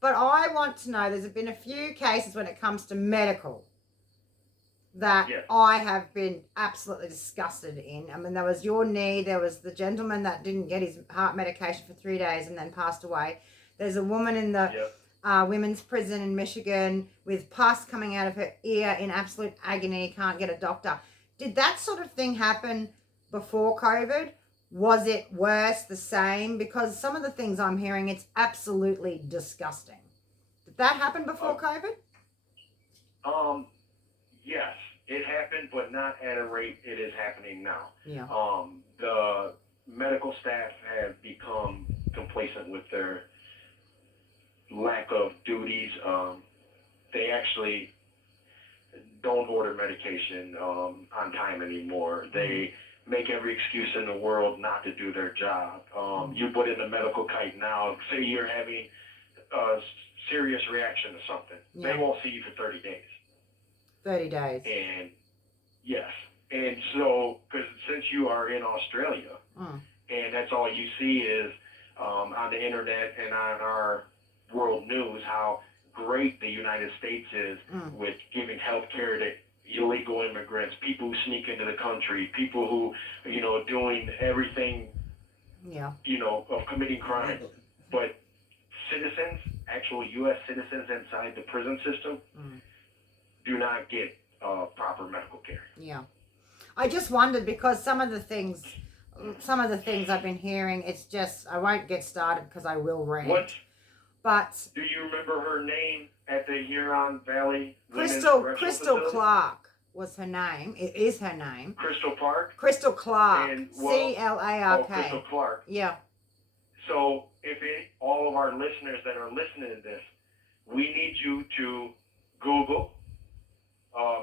But I want to know, there's been a few cases when it comes to medical that I have been absolutely disgusted in. I mean, there was your knee. There was the gentleman that didn't get his heart medication for 3 days and then passed away. There's a woman in the women's prison in Michigan with pus coming out of her ear in absolute agony, can't get a doctor. Did that sort of thing happen before COVID? Was it worse, the same? Because some of the things I'm hearing, it's absolutely disgusting. Did that happen before COVID? Yes, it happened, but not at a rate it is happening now. Yeah. The medical staff have become complacent with their lack of duties. They actually don't order medication on time anymore. They make every excuse in the world not to do their job. You put in a medical kite now, say you're having a serious reaction to something. They won't see you for 30 days. 30 days. And yes. And so, because since you are in Australia, and that's all you see is on the internet and on our world news, how great the United States is with giving health care to illegal immigrants, people who sneak into the country, people who, doing everything, of committing crimes. But citizens, actual U.S. citizens inside the prison system, do not get proper medical care. Yeah. I just wondered because some of the things I've been hearing, it's just, I won't get started because I will rant. What? But do you remember her name at the Huron Valley? Krystal Clark was her name. It is her name. Krystal Park? Krystal Clark. And, Clark. Oh, Krystal Clark. Yeah. So all of our listeners that are listening to this, we need you to Google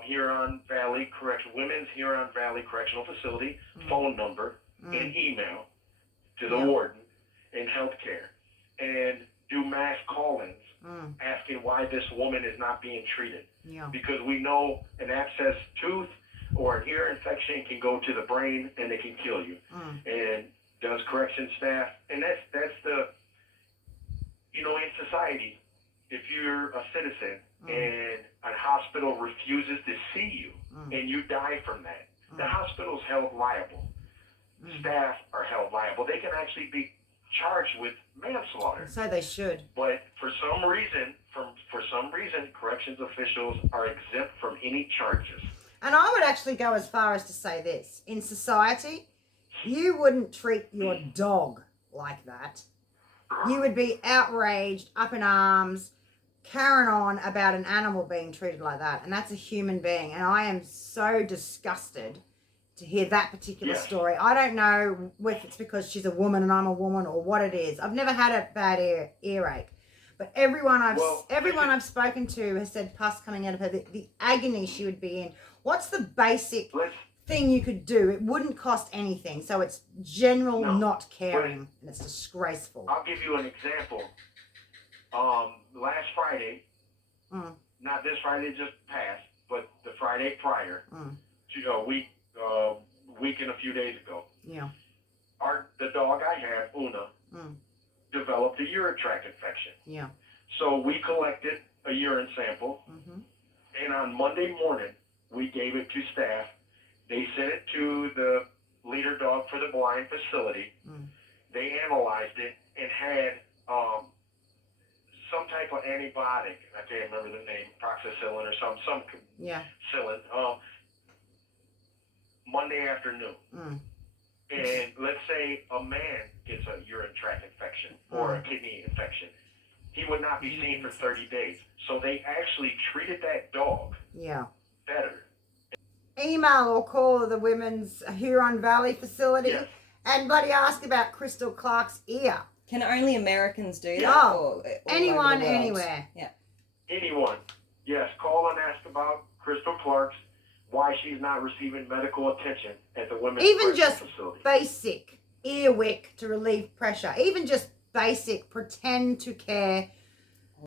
Huron Valley Women's Huron Valley Correctional Facility phone number and email to the warden in healthcare, and do mass call-ins asking why this woman is not being treated. Yeah. Because we know an abscessed tooth or an ear infection can go to the brain and it can kill you. And does correction staff, and that's the, in society, if you're a citizen and a hospital refuses to see you and you die from that, the hospital's held liable. Staff are held liable. They can actually be charged with manslaughter. So they should. But for some reason, corrections officials are exempt from any charges. And I would actually go as far as to say this. In society, you wouldn't treat your dog like that. You would be outraged, up in arms, carrying on about an animal being treated like that. And that's a human being. And I am so disgusted to hear that particular story. I don't know if it's because she's a woman and I'm a woman or what it is. I've never had a bad earache. But everyone I've spoken to has said pus coming out of her, the agony she would be in. What's the basic thing you could do? It wouldn't cost anything. So it's general not caring, and it's disgraceful. I'll give you an example. Last Friday, not this Friday just passed, but the Friday prior, a week and a few days ago. Yeah. The dog I have, Una, developed a urine tract infection. Yeah. So we collected a urine sample, and on Monday morning, we gave it to staff. They sent it to the leader dog for the blind facility. They analyzed it and had some type of antibiotic. I can't remember the name, proxicillin or some cillin. Monday afternoon. And let's say a man gets a urine tract infection or a kidney infection. He would not be seen for 30 days. So they actually treated that dog better. Email or call the Women's Huron Valley facility and bloody ask about Krystal Clark's ear. Can only Americans do that? Oh, anyone, anywhere. Yeah. Anyone. Yes, call and ask about Krystal Clark's, why she's not receiving medical attention at the Women's Facility. Basic ear wick to relieve pressure. Even just basic pretend to care